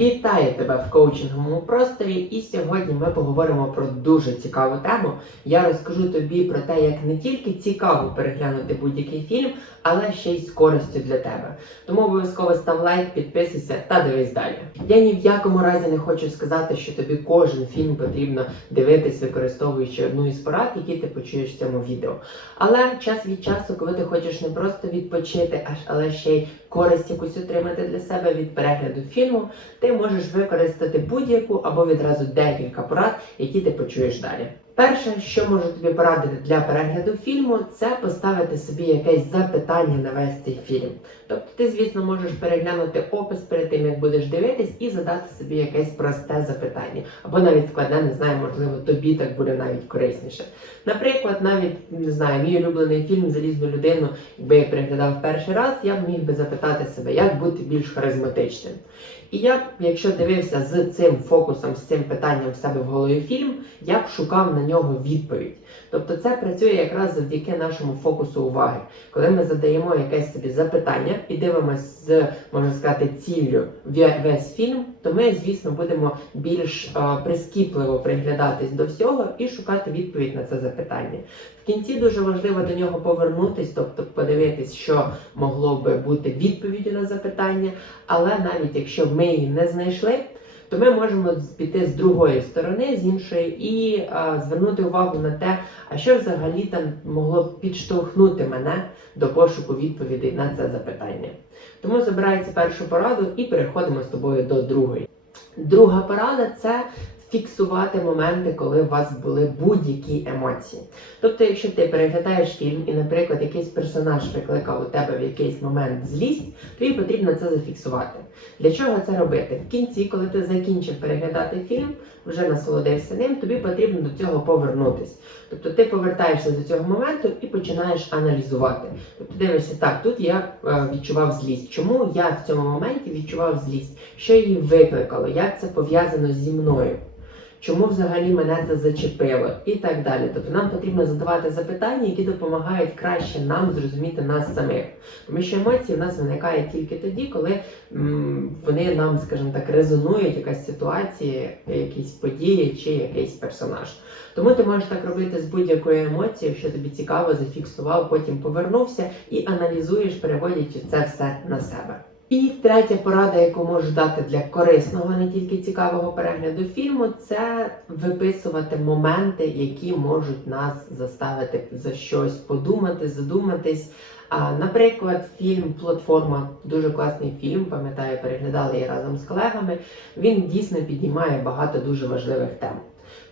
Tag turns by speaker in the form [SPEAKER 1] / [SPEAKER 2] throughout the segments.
[SPEAKER 1] Вітаю тебе в коучинговому просторі, і сьогодні ми поговоримо про дуже цікаву тему. Я розкажу тобі про те, як не тільки цікаво переглянути будь-який фільм, але ще й з користю для тебе. Тому обов'язково став лайк, підписуйся та дивись далі. Я ні в якому разі не хочу сказати, що тобі кожен фільм потрібно дивитись, використовуючи одну із порад, які ти почуєш в цьому відео. Але час від часу, коли ти хочеш не просто відпочити, аж але ще й користь якусь отримати для себе від перегляду фільму, ти можеш використати будь-яку або відразу декілька порад, які ти почуєш далі. Перше, що можу тобі порадити для перегляду фільму, це поставити собі якесь запитання на весь цей фільм. Тобто ти, звісно, можеш переглянути опис перед тим, як будеш дивитись, і задати собі якесь просте запитання. Або навіть складне, не знаю, можливо, тобі так буде навіть корисніше. Наприклад, навіть не знаю, мій улюблений фільм Залізну людину, якби я переглядав перший раз, я б міг би запитати себе, як бути більш харизматичним. І я б, якщо дивився з цим фокусом, з цим питанням в себе в голові фільм, я б шукав на нього відповідь. Тобто це працює якраз завдяки нашому фокусу уваги. Коли ми задаємо якесь собі запитання і дивимося з, можна сказати, ціллю ве- весь фільм, то ми, звісно, будемо більш е, прискіпливо приглядатись до всього і шукати відповідь на це запитання. В кінці дуже важливо до нього повернутись, тобто подивитись, що могло би бути відповіддю на запитання, але навіть якщо ми її не знайшли, то ми можемо піти з другої сторони, з іншої, і а, звернути увагу на те, а що взагалі там могло підштовхнути мене до пошуку відповідей на це запитання. Тому забирається першу пораду і переходимо з тобою до другої. Друга порада це фіксувати моменти, коли у вас були будь-які емоції. Тобто, якщо ти переглядаєш фільм і, наприклад, якийсь персонаж викликав у тебе в якийсь момент злість, тобі потрібно це зафіксувати. Для чого це робити? В кінці, коли ти закінчив переглядати фільм, вже насолодився ним, тобі потрібно до цього повернутись. Тобто ти повертаєшся до цього моменту і починаєш аналізувати. Тобто дивишся, так, тут я е, відчував злість. Чому я в цьому моменті відчував злість? Що її викликало? Як це пов'язано зі мною? Чому взагалі мене це зачепило і так далі. Тобто нам потрібно задавати запитання, які допомагають краще нам зрозуміти нас самих. Тому що емоції в нас виникають тільки тоді, коли м, вони нам, скажімо так, резонують якась ситуація, якісь події чи якийсь персонаж. Тому ти можеш так робити з будь-якою емоцією, що тобі цікаво, зафіксував, потім повернувся і аналізуєш, переводячи це все на себе. І третя порада, яку можу дати для корисного, не тільки цікавого перегляду фільму, це виписувати моменти, які можуть нас заставити за щось подумати, задуматись. А, наприклад, фільм Платформа дуже класний фільм. Пам'ятаю, переглядали її разом з колегами. Він дійсно піднімає багато дуже важливих тем.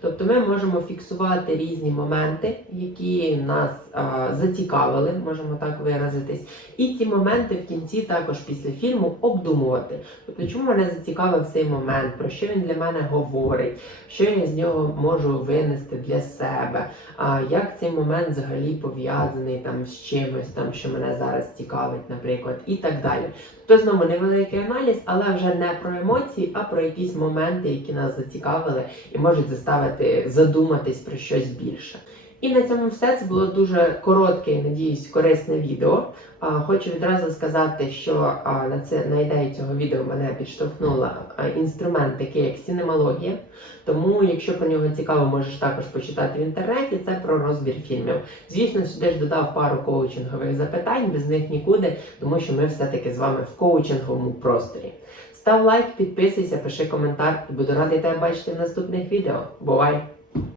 [SPEAKER 1] Тобто ми можемо фіксувати різні моменти, які нас а, зацікавили, можемо так виразитись, і ці моменти в кінці також після фільму обдумувати. Тобто, чому мене зацікавив цей момент, про що він для мене говорить, що я з нього можу винести для себе, а як цей момент взагалі пов'язаний там з чимось, там що мене зараз цікавить, наприклад, і так далі. Тобто знову невеликий аналіз, але вже не про емоції, а про якісь моменти, які нас зацікавили і можуть заставити задуматись про щось більше. І на цьому все це було дуже коротке і надіюсь корисне відео. Хочу відразу сказати, що на це на ідею цього відео мене підштовхнула інструмент, такий як синемологія. Тому, якщо про нього цікаво, можеш також почитати в інтернеті. Це про розбір фільмів. Звісно, сюди ж додав пару коучингових запитань, без них нікуди, тому що ми все-таки з вами в коучинговому просторі. Став лайк, підписуйся, пиши коментар і буду радий тебе бачити в наступних відео. Бувай!